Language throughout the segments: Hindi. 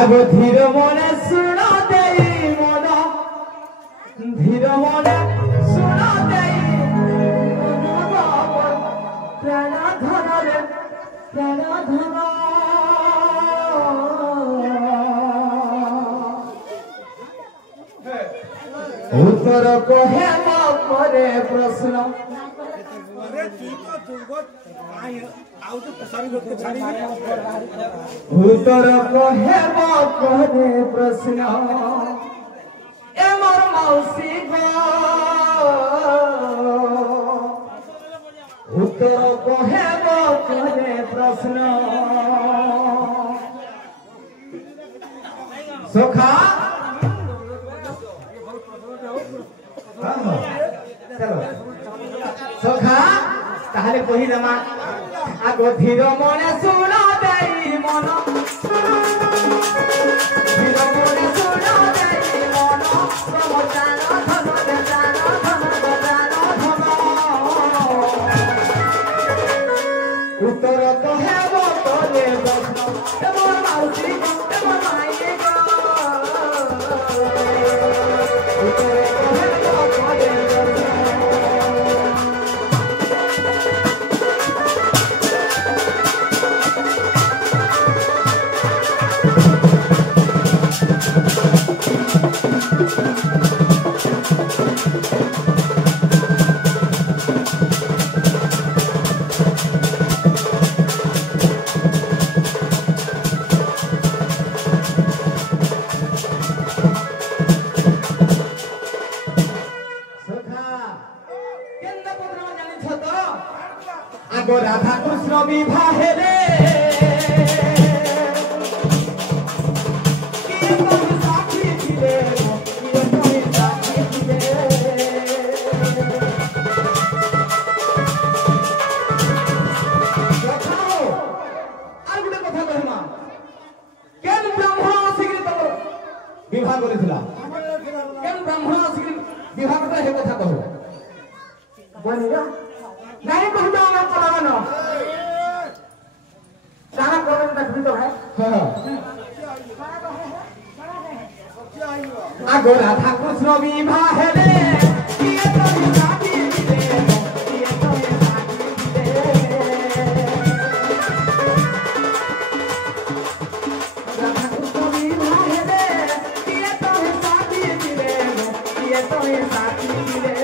आगो धीर मने सुना देई मन धीर मने सुना देई प्राण धन रे प्राण धन उत्तर कहे मरे प्रश्न उत्तर कहे मरे प्रश्न ए मोर मौसी उत्तर कहे मरे प्रश्न सुखा चलो सुखा ताहले कहि दमा आगो धीर मने सुना देई मन धीर मने सुना देई मन प्रमोदान धन दान धन दान धन उत्तर कहे बोले बसन ए मोर माउसी ए मोर माई गो उत्तर कहे बोले राधा कृष्ण विवाह रे साथी थे साथी थे আর গোটে কথা কহিমা কেন ব্রাহ্মণ আসিকি তমর বিবাহ করেছিলা কেন ব্রাহ্মণ আসিকি বিবাহ কথা হে কথা কহ বলিরা नहीं कहता मैं पलावनो सारा प्रॉब्लम तक भी तो है हां आगो राधा कृष्ण विवाह रे ये तो शादी दे ये तो शादी दे राधा कृष्ण विवाह रे ये तो शादी दे ये तो शादी दे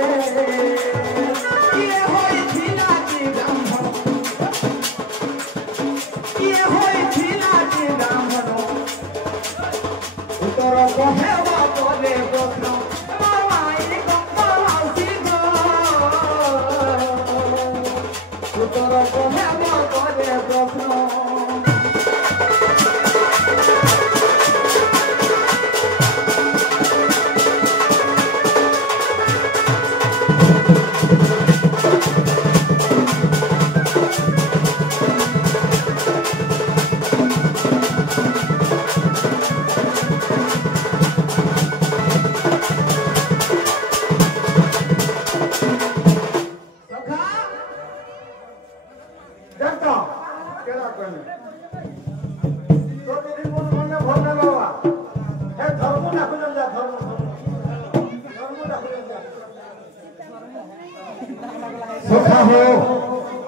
सोखा हो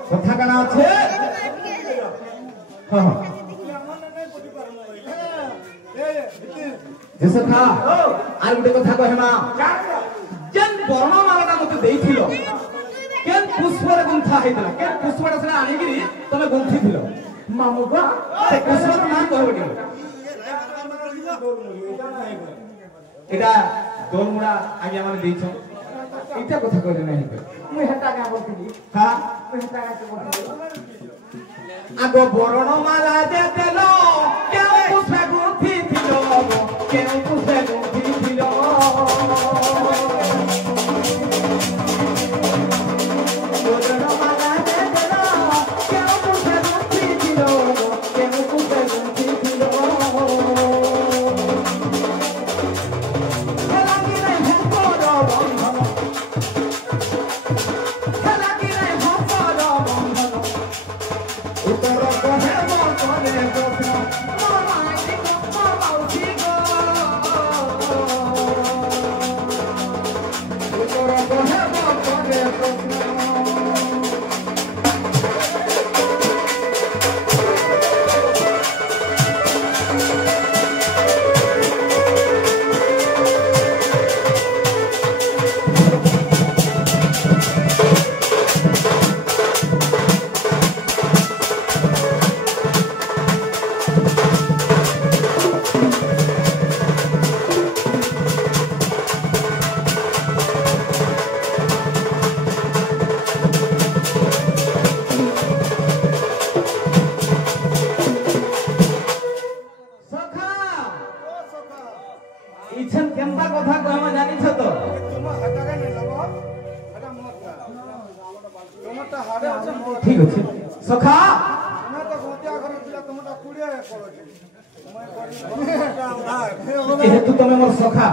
सोखा का नाम छे हां जे सोखा आर गुटे कथा कहमा जन वर्णमाला मते देइथिलो केन पुष्पर गुंथा हेतला केन पुष्पटा से आनी गिरी तमे गुंथि थिलो मामुगा से पुष्पर नाम कहबडी एटा दोलमुडा आगे माने देइछो इटा कथा कहले नाही मुई हेता का बोलथि हां मुई हेता का बोलथि आगो वर्णमाला देतेलो केउ पुष्प गुंथि थिलो केउ पुष्प गुंथि थिलो उत्तर कहे জানিছ তো ঠিক আছে সখা যেহেতু তুমি মোর সখা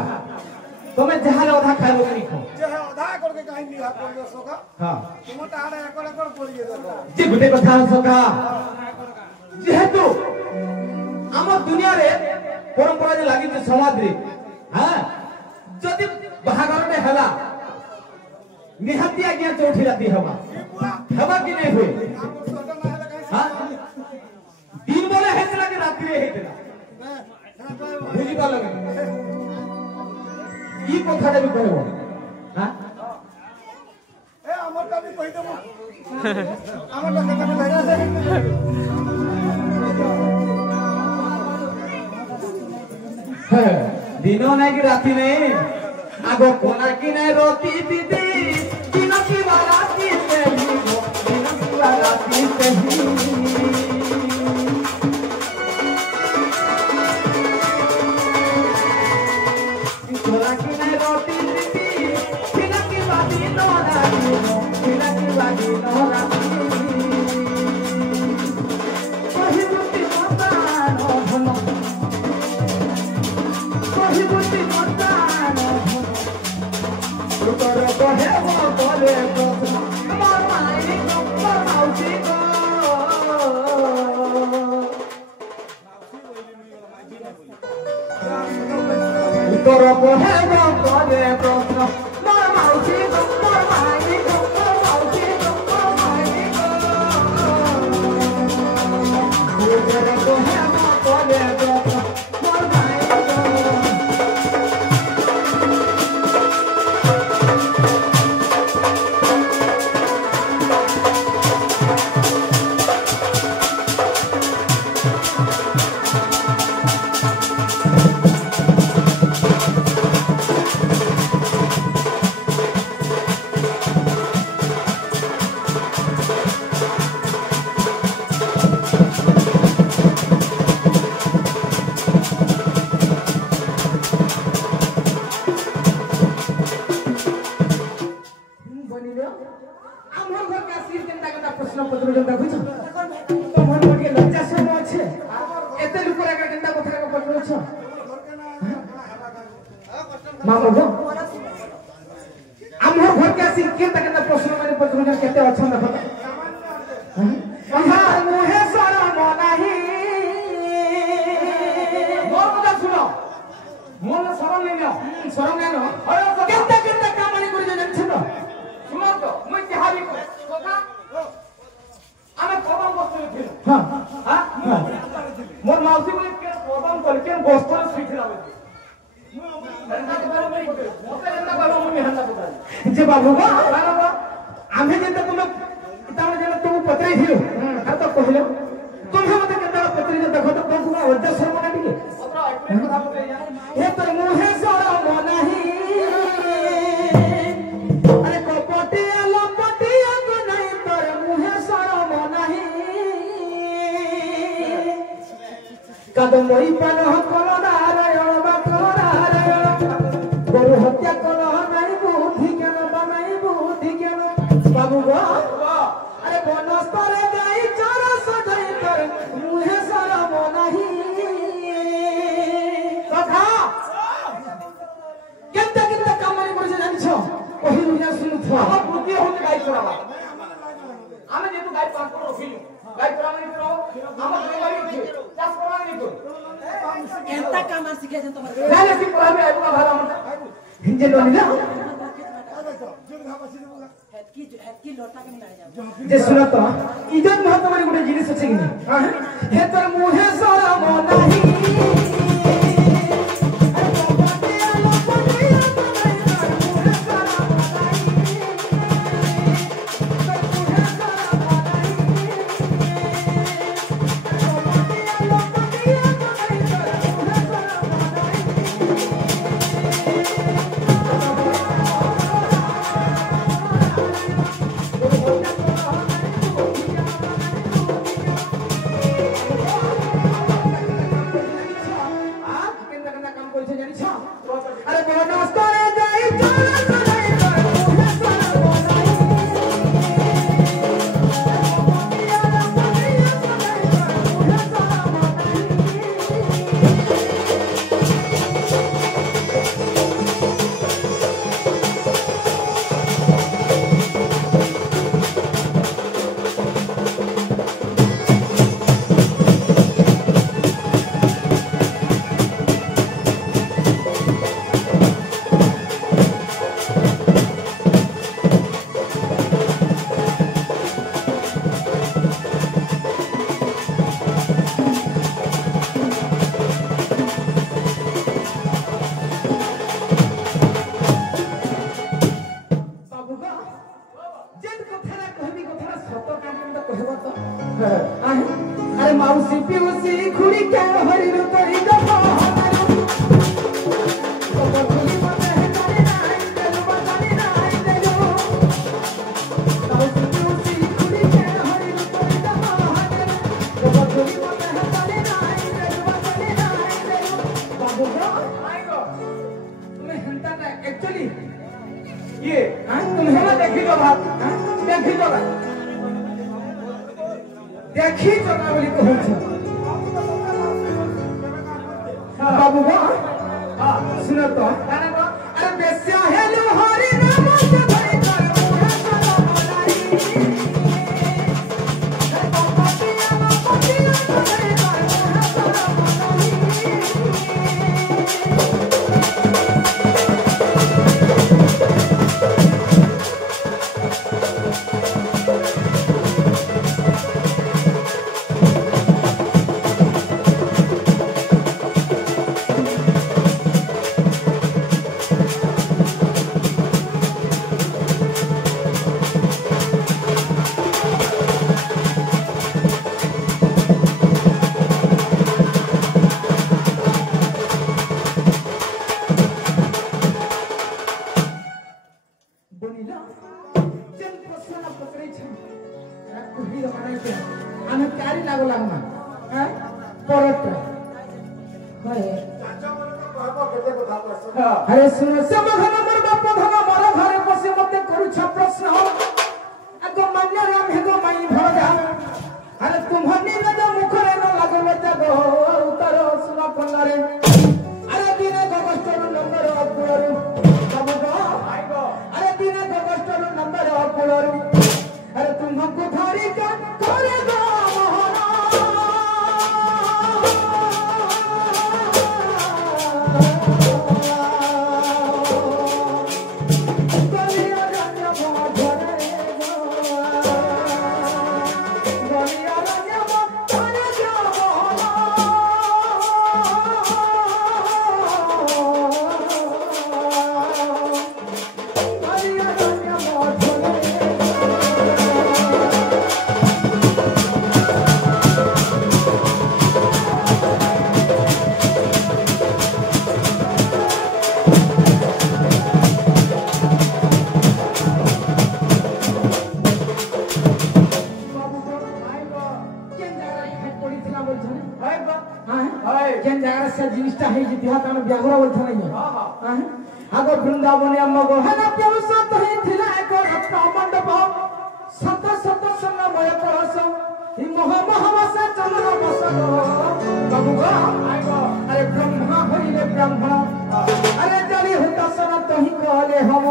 তুমি যাহালে অধা খাইব নিখো হ্যাঁ যে গোটে কথা সখা যেহেতু আমার দুনিয়ারে পরম্পরা যে লাগিছে সমাজরে হ্যাঁ যদি বাহাঘরটে হেলা নিহাতি আজ্ঞা চৌঠি রাতি হবা হবা কি নাই हुए হ্যাঁ দিন বলে হেতলা কি রাত্রি হেতলা বুঝি পা লাগে ই কথাটা বি কইব হ্যাঁ এ আমারটা বি কই দেব আমারটা কথা বি কইরা হ্যাঁ দিন নাই কি রাতি নাই আগো কোনা কি নাই রতি দিদি দিন কি বারাতি তেহি দিন কি বারাতি তেহি কোনা কি নাই রতি দিদি দিন কি বাদি নোরা দিন কি বাদি নোরা কহি বুটি মতা নভন কহি বুটি মতা নভন তোর কহে বলে প্রশ্ন আমার মাই নম্বর আউটি গো তোর কহে বলে প্রশ্ন আমার মাউটি নম্বর মাই নম্বর আউটি নম্বর মাই গো তোর কহে বলে প্রশ্ন আমার মাই গো मोर माउसी बोले के पदम कर के गोस्तर सिखला जे बाबू आमे जेते तुम तामे जेते तुम पत्रे हिलो आ तो कहलो तुम मते केता पत्रे जे देखो तो तुम उद्देश्य मना दिले पत्र अटमेंट कथा पत्रे हे तो मुहे सरा मनाही अरे कपटी लपटी तो नहीं तोर मुहे सरा मनाही कदमई पान कलदार अळबा कलदार गरु हत्या कल नहीं बुद्धि ज्ञान बनाई बुद्धि ज्ञान बाबू गो अरे बनस्तरे गाई चरा सधई कर मुहे सरा मनाही कथा केते केते कामनी करजे जानिछो कहिलु या सुनुथो हम बुद्धि होते गाई चरावा आमे जेतु गाई पान को रखिलु गाई चरावा करो हम गाई छी चाष करवा नहीं तो केंता काम सिखे जन तमर लाले सी पराबे आइबा भाला मन हिंजे लोनी ना हेतकी लोटा के मिला जा जे सुनत इजन महत्व वाली गुटे जिनिस अछि कि हां हे तोर मुहे सरा मनाही ये तुम्हें देखी तो बात देखी तो बात देखी तो ना बोली कहूँ बाबू बा सुनो तो अरे बेस्या है लोहारी नाम से भरी कर मुहे चलो बनाई पतिया भरी कर मुहे चलो बनाई अरे सुनो सब धन मोर बाप धन मोर घरे बसे मते करूछ प्रश्न आगो मान्य राम हेगो माई भरा अरे तुम्हनी न जो मुखरे न लागो जागो उतर सुनो पल्लारे अरे दिने गगस्टर नंबर अपुरु बाबू आइगो अरे दिने गगस्टर नंबर अपुरु अरे तुमको धरी का करे गो जिनिसटा है जे देहा तान ब्याघरा बोलथा नहीं हां आगो वृंदावन अम्मग हना प्रेम सत ही थिला एक रत्न मंडप सत सत संगमय परस हि मोह मोहवस चंद्र बसन बाबू गो अरे ब्रह्मा होइले ब्रह्मा अरे जली हुतासन तही कहले हम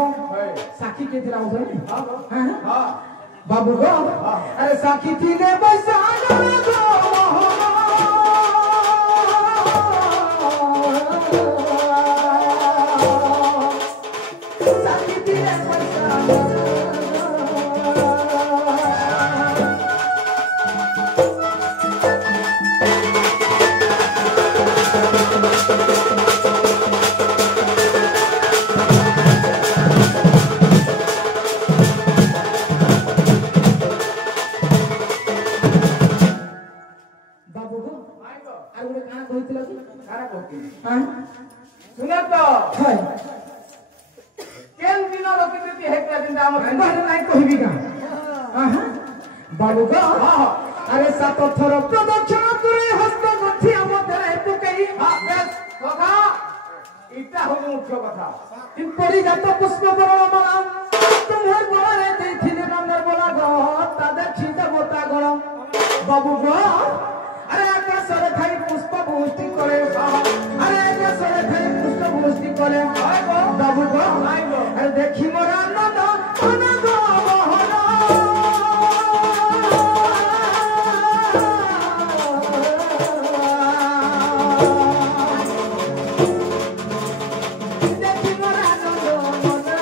साखी के दिला उधर हां हां बाबू गो अरे साखी थिले बैसाग गो सुना तो हाय केन दिन रखिते हेकला दिन हम बाहर नाही कहबी का हां बाबू का अरे सात थर प्रदक्षिण करे हस्त गठी हमरे पुकई हां बेस कथा इटा हो मुख्य कथा इन परि जात पुष्प बरण मला तुम्हर बोले देथिले नंदर बोला गो ता देखि दे बोता गण बाबू गो अरे आकाश रे थाई पुष्प भूष्टि करे अरे आकाश रे थाई पुष्प भूष्टि करे बाबू गो अरे देखि मोर आनंद आनंद मोहना देखि मोर आनंद मोहना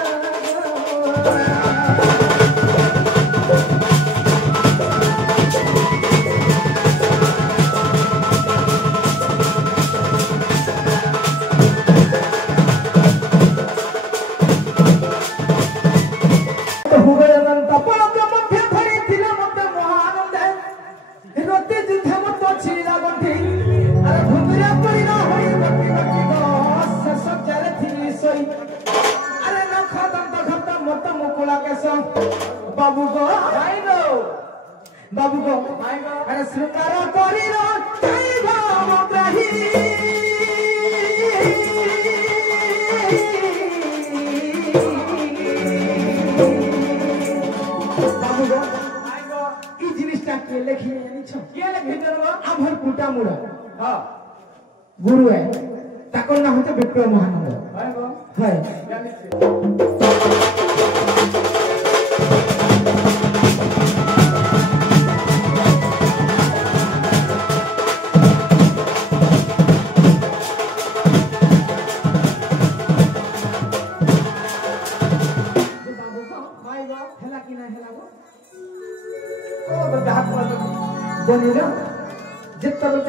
बाबू गो बाबू गो अरे श्रृंगार करिल खाइबा मग्राही हां गुरु है ताकर ना होते विक्रम महानंद हाय गो है जानिছে